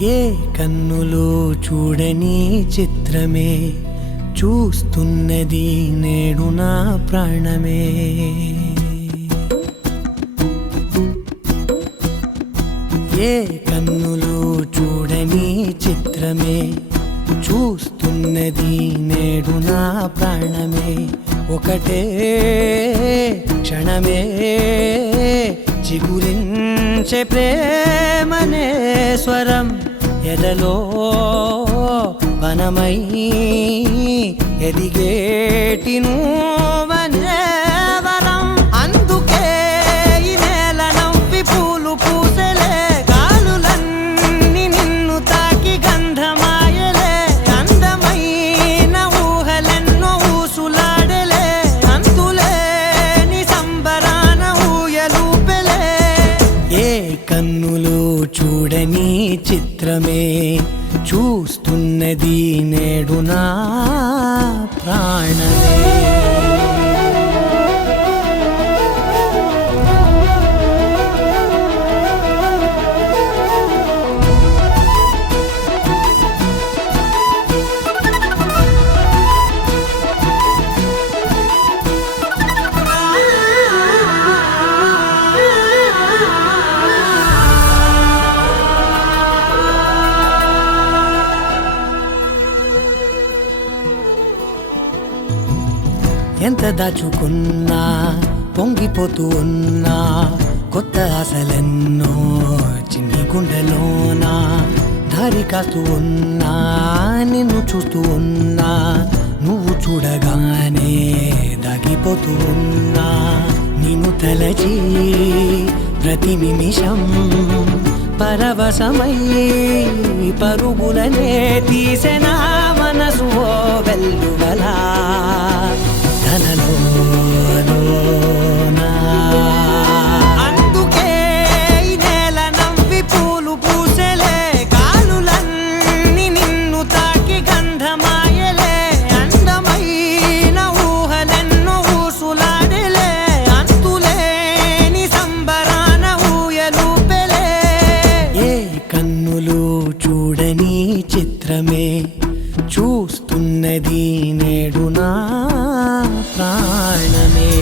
ఏ కన్నులో చూడని చిత్రమే చూస్తున్నది నేడు నా ప్రాణమే. ఏ కన్నులో చూడని చిత్రమే చూస్తున్నది నేడు నా ప్రాణమే. ఒకటే క్షణమే చిగురించే ప్రేమనే స్వరం ఎదలో వనమై ఎదిగేటి నువ్వనే వరం. అందుకే ఈ నేల నవ్వి పూలు పూసెలే, గాలులన్నీ నిన్ను తాకి గంధమాయలే. అందమైన ఊహలెన్నో ఊసులాడలే, అంతులేని సంబరాన ఊయలూపెలే. ఏ కన్నులో చూడని చిత్రమే చూస్తున్నది నేడు నా ప్రాణమే. ఎంత దాచుకున్నా పొంగిపోతూ ఉన్నా, కొత్త ఆశలెన్నో చిన్ని గుండెలోనా. దారి కాస్తూ ఉన్నా, నిన్ను చూస్తూ ఉన్నా, నువ్వు చూడగానే దాగిపోతూ ఉన్నా. నిన్ను తలచి ప్రతి నిమిషం పరవశమై పరుగులనే తీసెనా మనసు ఓ వెల్లువలా. అందుకే ఈ నేల నవ్వి పూలు పూసెలే, గాలులన్నీ నిన్ను తాకి గంధమాయలే. అందమైన ఊహలెన్నో ఊసులాడలే, అంతులేని సంబరాన ఊయలూపెలే. ఏ కన్నులు చూడని చిత్రమే చూస్తున్నది నేడు నా ప్రాణమే.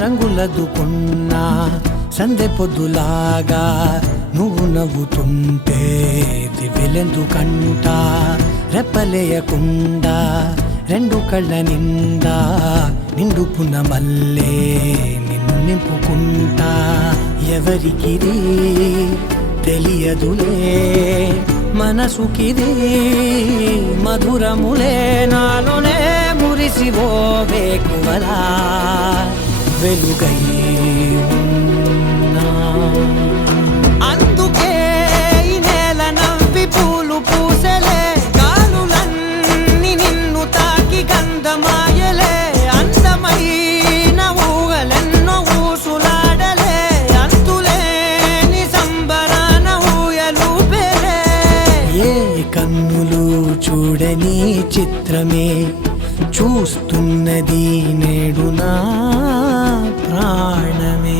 రంగులదుకున్నా సందె పొద్దులాగా నువ్వు నవ్వుతుంటే దివ్వెలెందుకంట. రెప్పలేయకుండా రెండు కళ్ళ నిండా నిండు పున్నమల్లే నిన్ను నింపుకుంటా. ఎవరికిది తెలియదులే మనసుకిది మధురములే, నాలోనే మురిసివో వేకువలా వెలుగై ఉన్నా. అందుకే ఈ నేల నవ్వి పూలు పూసెలే, గాలులన్నీ నిన్ను తాకి గంధమాయలే. అందమైన ఊహలెన్నో ఊసులాడలే, అంతులేని సంబరాన ఊయలూపెలే. ఏ కన్నులు చూడని చిత్రమే చూస్తున్నది నేడు నా ప్రాణమే.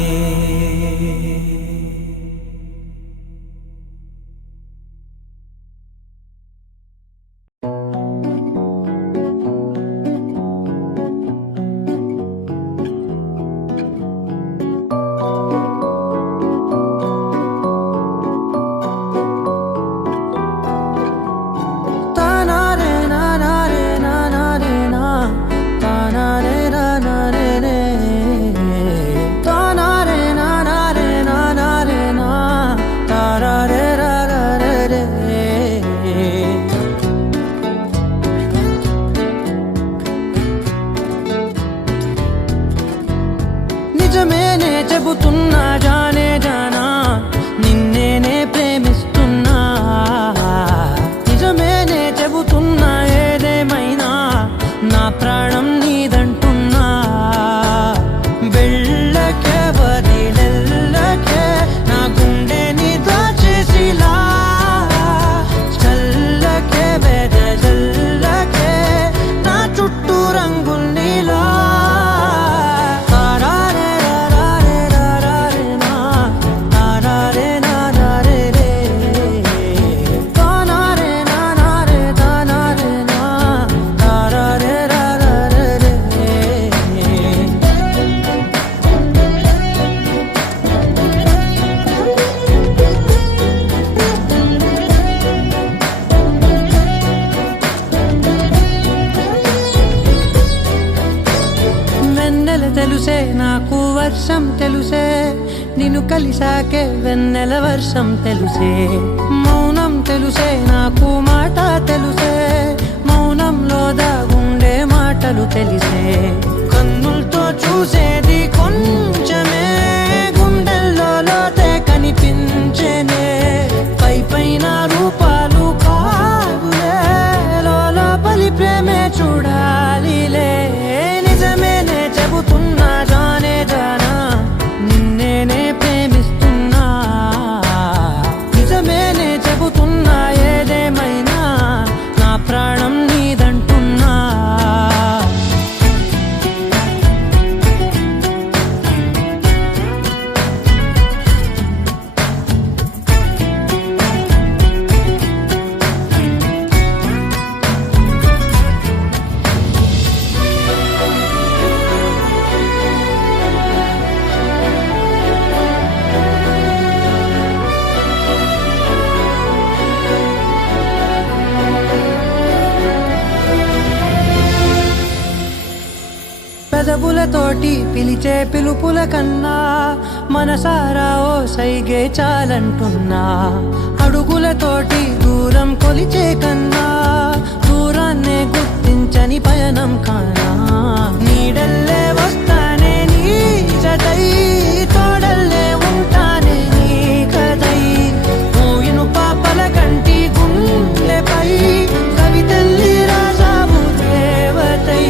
తెలుసే నాకు వర్షం తెలుసే నిన్ను కలిసాకే వెన్నెల వర్షం తెలుసే మౌనం తెలుసే నాకు మాట తెలుసే మౌనంలో దాగుండే మాటలు తెలిసే కన్నులతో చూసేది కొంచెమే గుండెల్లో లోతే కనిపించేనే పై పైన రూపాలు కాదులే లోపలి ప్రేమే చూడాలిలే నిజమేనే చెబుతున్నా జానే జానా నిన్నేనే ప్రేమిస్తున్నా నిజమేనే చెబుతున్నా ఏదేమైనా నా ప్రాణం నీదంటున్నా పెదవులతోటి పిలిచే పిలుపుల కన్నా మనసారా ఓ సైగే చాలంటున్నా అడుగులతోటి దూరం కొలిచే కన్నా దూరాన్నే గుర్తించని పయనం కానా నీడల్లే వస్తానే నీ జతై తోడల్లే ఉంటానే నీ కదై మూయిను పాపల కంటి గుండెపై కవితల్లి రాజావు దేవతై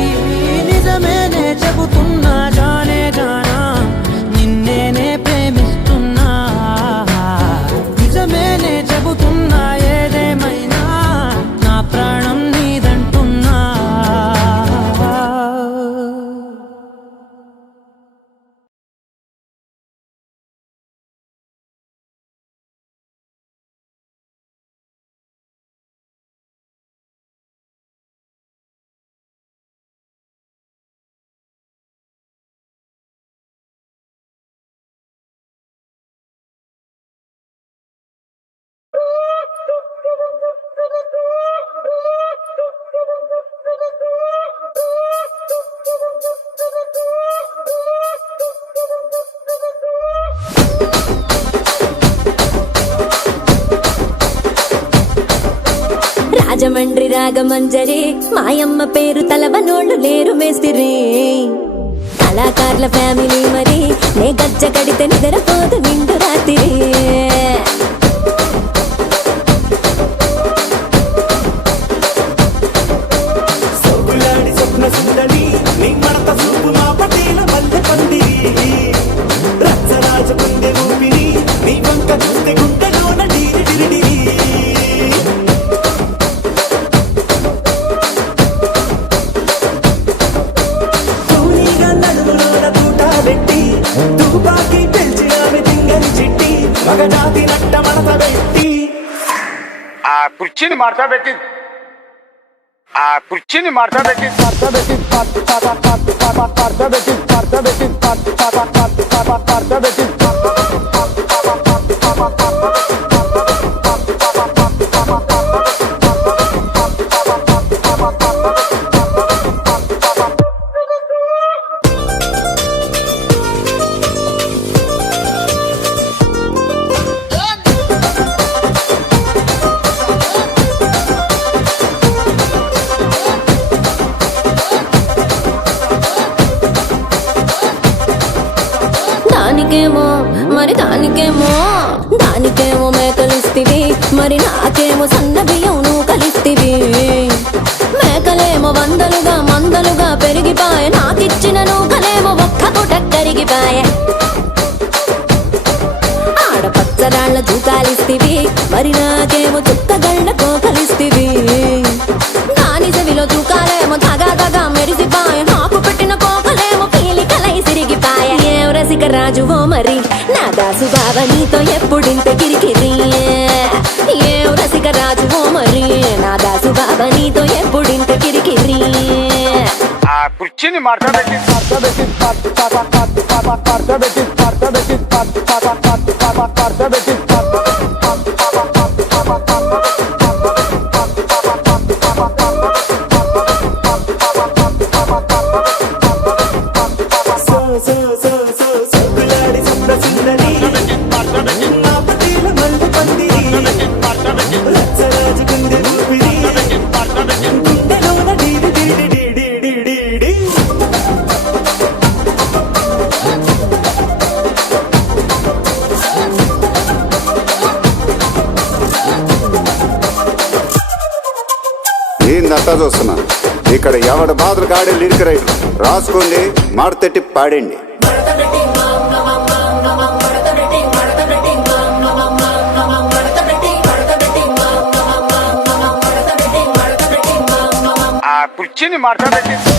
నిజమేనే చెబుతున్నా జానే జానా నిన్నేనే ప్రేమిస్తున్నా నిజమేనే చెబుతున్నా ఏదేమైనా నా ప్రాణం నీదంటున్నా రాజమండ్రి రాగమంజరి మాయమ్మ పేరు తలవనోళ్ళు లేరు మేస్తిరి కళాకారుల ఫ్యామిలీ మరి నే గజ్జ కడితే నిద్రపోదు నిండు రాత్రి సొగులాడి స్వప్న సుందరి నీ మడత చూపు మా పటేల మల్లె పందిరి రచ్చరాజు కుందె ఊపిరి నీ వంక చూస్తే గుండెలోన డీరి డిరిడిరి తూనీగా నడుములోన తూట పెట్టి తుపాకి పెంచి ఆమె తింగని చిట్టి మగజాతి నట్ట మడత పెట్టి ఆ కుర్చీని మార్చా పెట్టి దానికేమో మేకలిస్తివి మరి నాకేమో సన్న బియ్యం నువ్వు కలిస్తివి మేకలేమో వందలుగా మందలుగా పెరిగిపాయ నాకిచ్చిన నూకలేమో ఒక్క పూట కరిగిపాయ ఆడపచ్చరాళ్ళ తూకాలిస్తివి మరి నాకేమో చుక్కగళ్ళ కోకలిస్తివి దాని చెవిలో తూకాలేమో తగా తగా మెరిసిపాయ నాకు పెట్టిన కోకలేమో పీలికలై సిరిగిపాయ ఏం రసిక రాజువో మరి నా దాసు బావ నీతో ఎప్పుడింత కిరికిరి ఏం రసిక రాజువో మరి నా దాసు బావ నీతో ఎప్పుడింత కిరికిరి ఆ కుర్చీని మార్చా పెట్టి సో ఏందంతా చూస్తున్నా ఇక్కడ ఎవడ బాధలు గాడే లిరిక్ రైట్ రాసుకోండి మాడతెట్టి పాడండి. ఆ కుర్చీని మార్చబెట్టింది.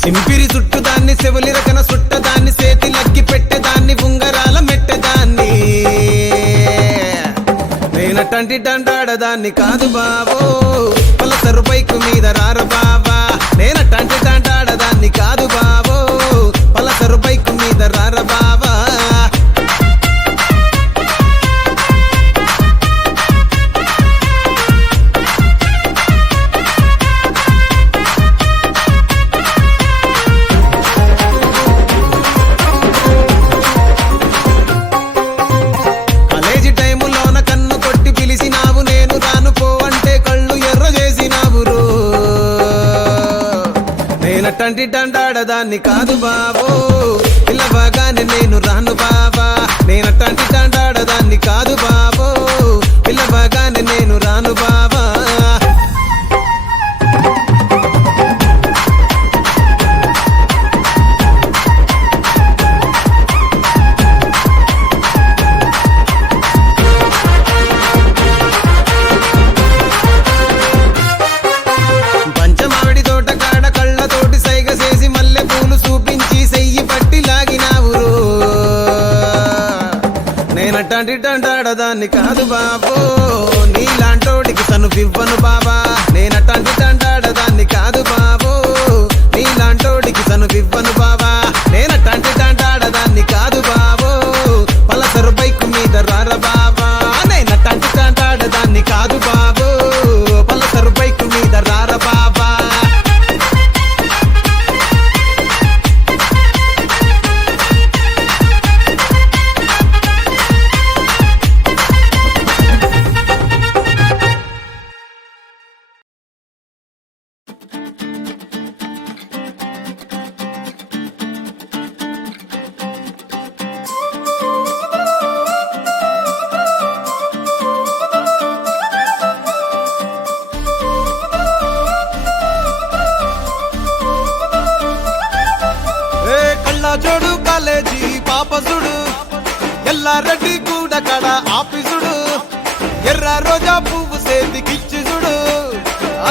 సింపిరి చుట్టుదాన్ని చెవులి రకన సుట్టదాన్ని సేతి లగ్గి పెట్టేదాన్ని ఉంగరాల మెట్టెదాన్ని నేనటంటి డండాడదాన్ని కాదు బావో పలసరు బైకు మీద రార బావా నేనటంటి డండాడదాన్ని దాన్ని కాదు బావో పలసరు బైక్ మీద రార బావా కాలేజీ టైములోన కన్ను కొట్టి పిలిచినావు నేను రాను పో అంటే కళ్ళు ఎర్ర చేసినావు రో నేనట్టంటి దండాడదాన్ని కాదు బావో పిల్లవగానే నేను రాను బావా నేనట్టంటి దండాడదాన్ని కాదు బావో పిల్లవగానే నేను రాను బావా పంచమావిడి తోట కాడ కళ్ళతోటి సైగ చేసి మల్లె పూలు చూపించి సెయ్యి పట్టి లాగినావు నేనట్టంటి దండాడదాన్ని కాదు బాబో నీలాంటోడికి తను ఇవ్వను బాబా నేనట్టంటి దండాడదాన్ని కాదు బాబో నీలాంటోడికి తను ఇవ్వను బాబా నేనట్టంటి దండాడదాన్ని కాదు బాబో పలసరు బైక్ మీద రార బాబా నేనట్టంటి దండాడదాన్ని కాదు బాబో పలసరు బైక్ మీద రార బాబా కళ్ళజోడు కాలేజీ పాపసుడు ఎల్లారెడ్డి కూడా కడ ఆఫీసుడు ఎర్ర రోజా పువ్వు సేతికిచ్చి చూడు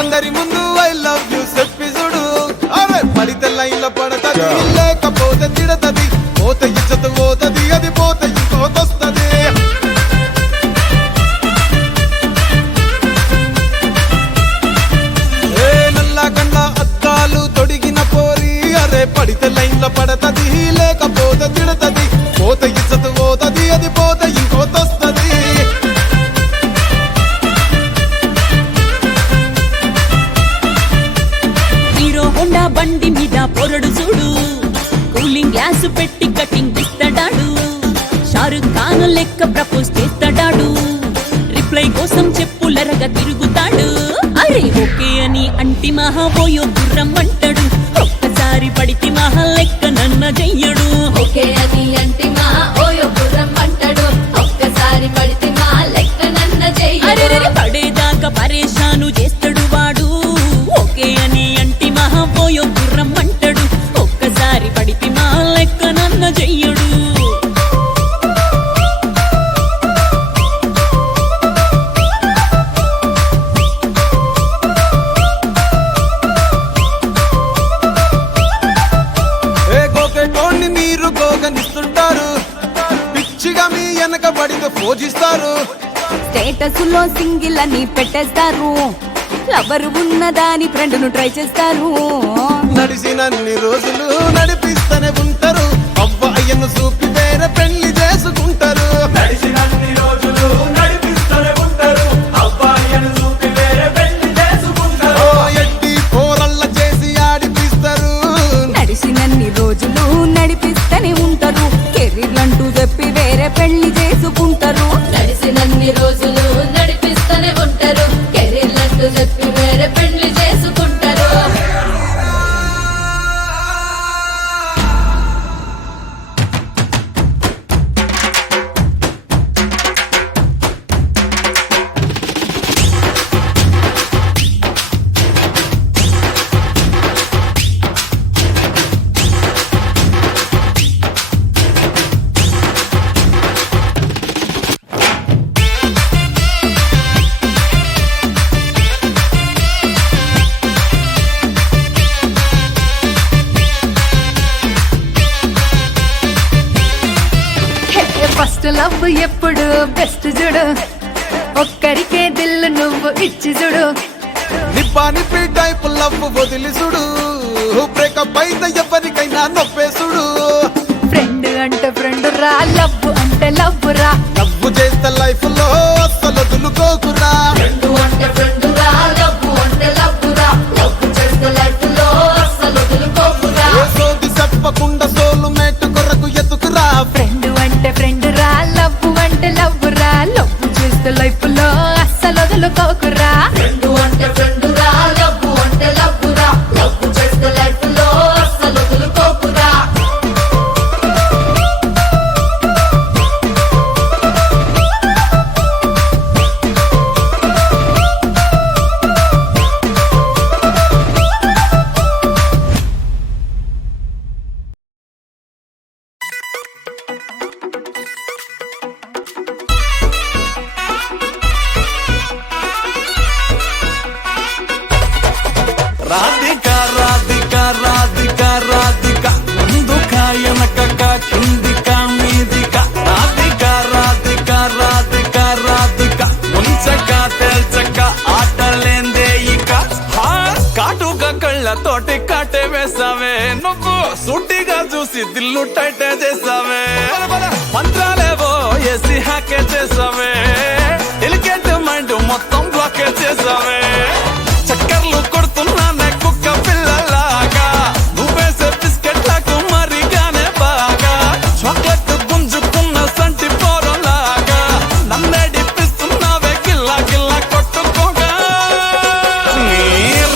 అందరి ముందు ఐ లవ్ యూ చెప్పి చూడు అరే పడితే లైన్లో పడతది లేకపోతే తిడతది పోత ఇచ్చత పోతది అది పోత ఇంకోతొస్తది నల్ల గండ్ల అద్దాలు తొడిగిన పోరి అరే పడితే లైన్లో పడతది లేకపోతే తిడతది పోత ఇచ్చత పోతది అది పోత ఇంకోతొస్తది హీరో హోండా బండి మీద పొరడు చూడు కూలింగ్ గ్లాస్ పెట్టి కటింగ్ ఇస్తాడాడు షారుఖ్ ఖాన్ లెక్క ప్రపోజ్ చేస్తాడాడు రిప్లై కోసం చెప్పులరగా తిరుగుతాడు అరే ఓకే అని అంటి మహాబోయో గుర్రం అంటాడు ఒక్కసారి పడితే మహా లెక్క నన్న చెయ్యడు ఓకే అని అంటి మా ఓయో గుర్రం అంటాడు ఒక్కసారి పడితే మా లెక్క నన్న అరే చెయ్యడు పడేదాకా పరేషాను చేస్తాడు వాడు ఓకే అని అంటి మహాబోయో గుర్రం అంటాడు ఒక్కసారి పడితే మా లెక్క నన్న చెయ్యడు గోకెటోన్ని మీరు గోగనిస్తుంటారు పిచ్చిగా మీ వెనకబడితో పూజిస్తారు స్టేటస్ లో సింగిల్ అని పెట్టేస్తారు లవర్ ఉన్నదాని ఫ్రెండ్ ను ట్రై చేస్తారు నడిచినన్ని రోజులు నడిపిస్తూనే ఉంటారు అవ్వయ్యను చూపి వేరే పెళ్లి చేసుకుంటారు నడిచినన్ని రోజులు నడిపిస్తూనే ఉంటారు అబ్బాయిని చూపి వేరే పెళ్లి చేసుకుంటారు ఎట్టి పోరల్ల చేసి ఆడిపిస్తారు నడిచినన్ని రోజులు నడిపిస్తూనే ఉంటారు కెరీర్ అంటూ చెప్పి వేరే పెళ్లి చేసుకుంటారు నడిచినన్ని రోజులు నడిపిస్తూనే ఉంటారు కెరీర్ అంటూ చెప్పి వేరే పెళ్లి చేసుకుంటారు ఫస్ట్ లవ్ ఎప్పుడు బెస్ట్ చూడు ఒక్కరికే దిల్లు నువ్వు ఇచ్చి చూడు నిబ్బా నిప్పి టైప్ లవ్ వదిలిసుడు బ్రేకప్ అయితే ఎవరికైనా నొప్పేసుడు ఫ్రెండ్ అంటే ఫ్రెండ్ రా, లవ్ అంటే లవ్ రా. లవ్ చేస్తే లైఫ్ లో అస్సలు వదులుకోకురా సోది చెప్పకుండా సోలు మేట కొరకు ఎదుకురా ఫ్రెండ్ అంటే ఫ్రెండ్ రా, లవ్ అంటే లవ్ రా. లవ్ చేస్తే లైఫ్ లో అస్సలు వదులుకోకురా. రాధిక రాధిక రాధిక రాధిక ముందుక వెనకక కిందిక మీదిక రాధిక రాధిక రాధిక రాధిక ముంచక తేల్చక ఆటలేందే ఇక కాటుక కళ్ళతోటి కాటే వేసావే నువ్వు సూటిగా చూసి దిల్లు టైటే చేసావే మంత్రాలేవో ఏసి హ్యాకే చేసావే డెలికేట్ మైండ్ మొత్తం బ్లాకే చేసావే చక్కర్లు కొడుతున్నానే కుక్క పిల్లలాగా నువ్వేసే బిస్కెట్లకు మరిగానే బాగా చాక్లెట్ గుంజుకున్న సంటి పోరలాగా నన్నేడిపిస్తున్నావే గిల్లా గిల్లా కొట్టుకోగా నీ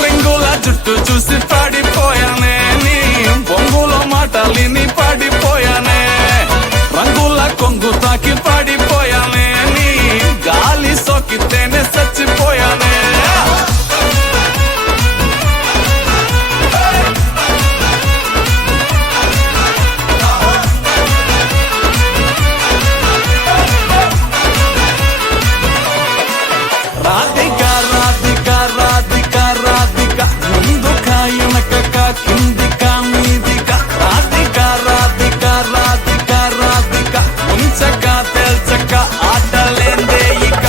రింగుల జుట్టు చూసి పాడిపోయానే నీ బొంగుల మాటలిని పాడిపోయానే రంగుల కొంగు తాకి పాడిపోయానే నీ గాలి సోకితేనే చచ్చిపోయానే రాధిక రాధిక రాధిక రాధిక ముందుక వెనకక కిందిక మీదిక రాధిక రాధిక రాధిక రాధిక ముంచక తేల్చక ఆటలేందే ఇక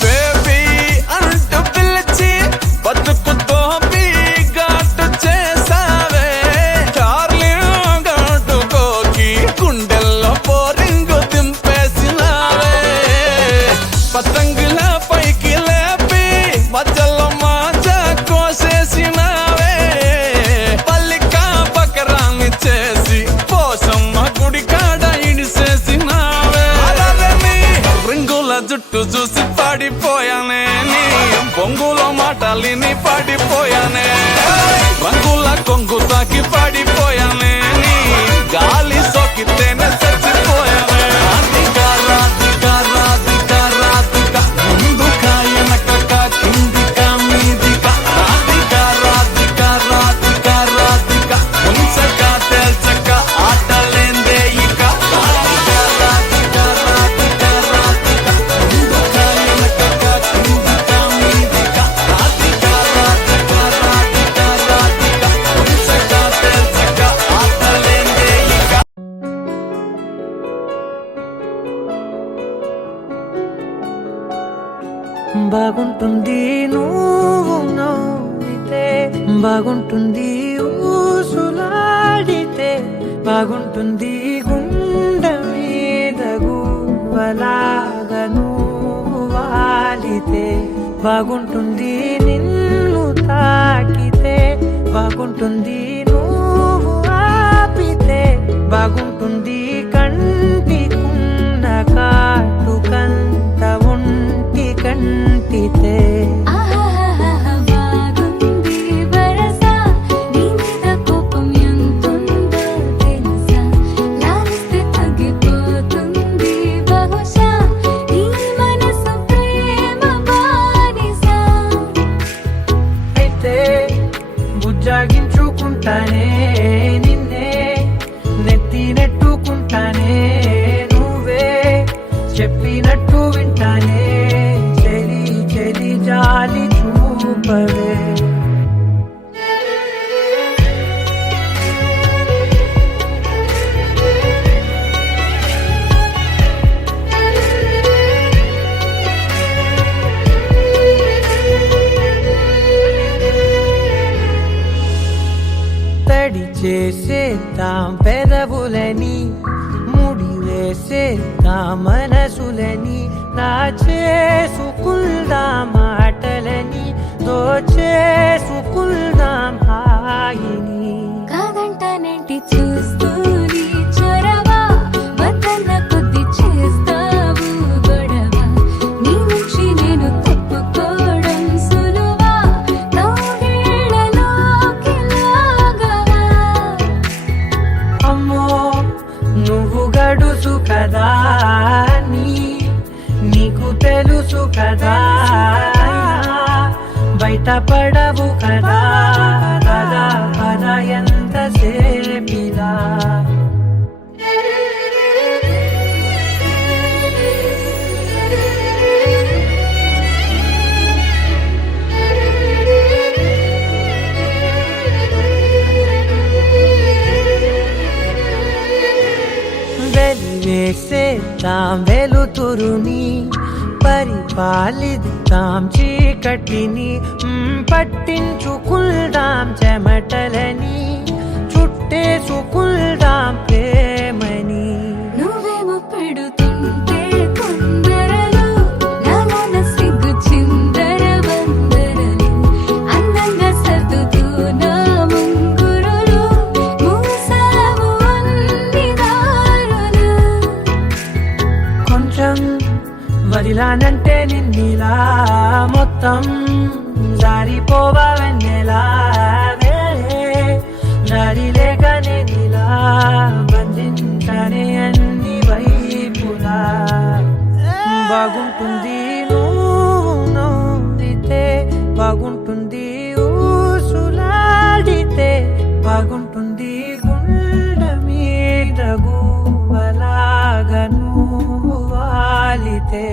బేబీ అంటూ పిలిచి బతుకుతో ఘాటు చేసావే డార్లింగ్ గట్టుకోకి గుండెల్లో పోరింగు దింపేసినావే పతంగుల పైకి లేపి మధ్యలో మాజ కోసేసినావే పల్లిక బకరాన్ని చేసి పోసమ్మ గుడి కాడ ఇడిసేసినావే రింగుల జుట్టు చూసి పాడిపోయానే నీ బొంగుల మాటలిని పాడిపోయానే రంగుల కొంగు తాకి పాడిపోయానే నీ గాలి సోకితేనే చచ్చిపోయానే రాధిక రాధిక రాధిక రాధిక ముందుక వెనకక కిందిక మీదిక రాధిక రాధిక రాధిక రాధిక ముంచక తేల్చక ఆటలేందే ఇక రాధిక రాధిక రాధిక రాధిక ముందుక వెనకక కిందిక మీదిక రాధిక రాధిక రాధిక రాధిక ముంచక తేల్చక ఆటలేందే ఇక బాగుంటుంది నువ్వు నవ్వితే, బాగుంటుంది ఊసులాడితే, బాగుంటుంది గుండె మీద గువ్వలాగా నువ్వు వాలితే, బాగుంటుంది నిన్ను తాకితే, బాగుంటుంది నువ్వు ఆపితే, బాగుంటుంది కంటికున్న కాటుకంత ఒంటి కంటితే. బుజ్జాగించుకుంటానే నిన్నే నెత్తి నెట్టుకుంటా పెదవులని ముడివేసే నా మనసులని నా చేసుకుందా మాటలని దోచేసుకుందాం హాయిని కాదంటానేంటి చూస్తూ నీ చొరవ వద్దన్న కొద్ది చేస్తావు గొడవ నీ నుంచి నేను తప్పుకోవడం సులువా నవ్వేళ్లలోకి లాగవా అమ్మో నువ్వు గడుసు కదా నీకు తెలుసు కదా బయట పడవు కదా కదా పద ఎంత సేపిలా వెలివేసేద్దాం వెలుతురుని పరిపాలిద్దాం చీకటిని పట్టించుకుందాం చెమటలని చుట్టేసుకుందాం ప్రేమని నువ్వేమో పెడుతుంటే కొందరలు నాన్న సిగ్గు చిందర వందరలు అందంగా సర్దుతూ నా ముంగురులు మూసావు అన్ని దారులు కొంచెం వదిలానంటే నిన్నిలా మొత్తం జారిపోవా వెన్నెలా దారి లేక నేనిలా బంధించనే అన్ని వైపులా బాగుంటుంది నువ్వు నవ్వితే బాగుంటుంది ఊసులాడితే బాగుంటుంది గుండె మీద గువ్వలాగా నువ్వు వాలితే